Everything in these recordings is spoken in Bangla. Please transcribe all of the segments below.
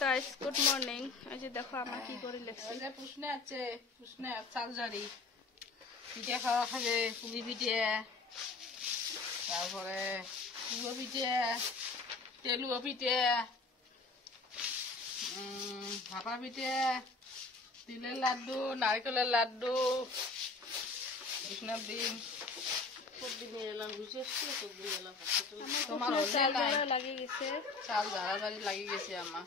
Guys, good morning. এই যে দেখো আমার কি করে লেখছে। পুষনে আছে, পুষনে চালজারি পিঠে খাওয়া খাবে, পুলি পিঠে, তারপরে পুরো পিঠে, তেলুয়া পিঠে, ভাপা পিঠে, তিলের লাড্ডু, নারকেলের লাড্ডু, কৃষ্ণের ডিম। তোমার চাল ঝাড়া লাগিয়ে গেছে। চাল ঝাড়াঝাড়ি লাগিয়ে গেছে আমার।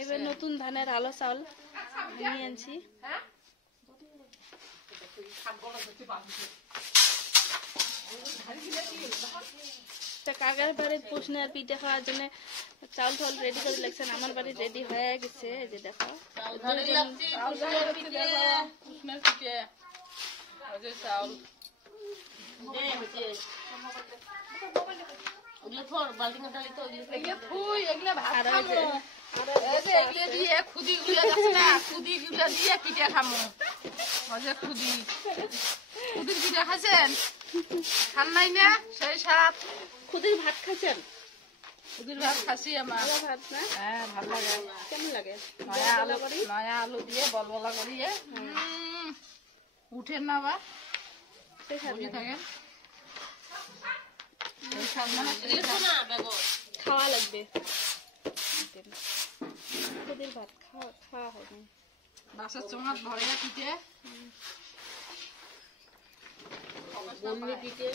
এবার নতুন ধানের আলো চাউল নিয়ে আনছি। কাকার বাড়ির পুষনে আর পিঠে খাওয়ার জন্য চাউল টাউল রেডি করে লাগছেন। আমার বাড়ি রেডি হয়ে গেছে। এই যে দেখো খান নাই না সেই সাত খুদির ভাত খাচ্ছেন। খুদির ভাত খাসি আমার ভাত না? হ্যাঁ, ভালো লাগে। কেমন লাগে? নয়া আলু দিয়ে বলবলা করিয়ে উঠেন না আবার বসে থাকেন। খাওয়া লাগবে। খুদির ভাত খাওয়া হয় না। বাসার চোঙাত ভরে পিঠে, পিঠে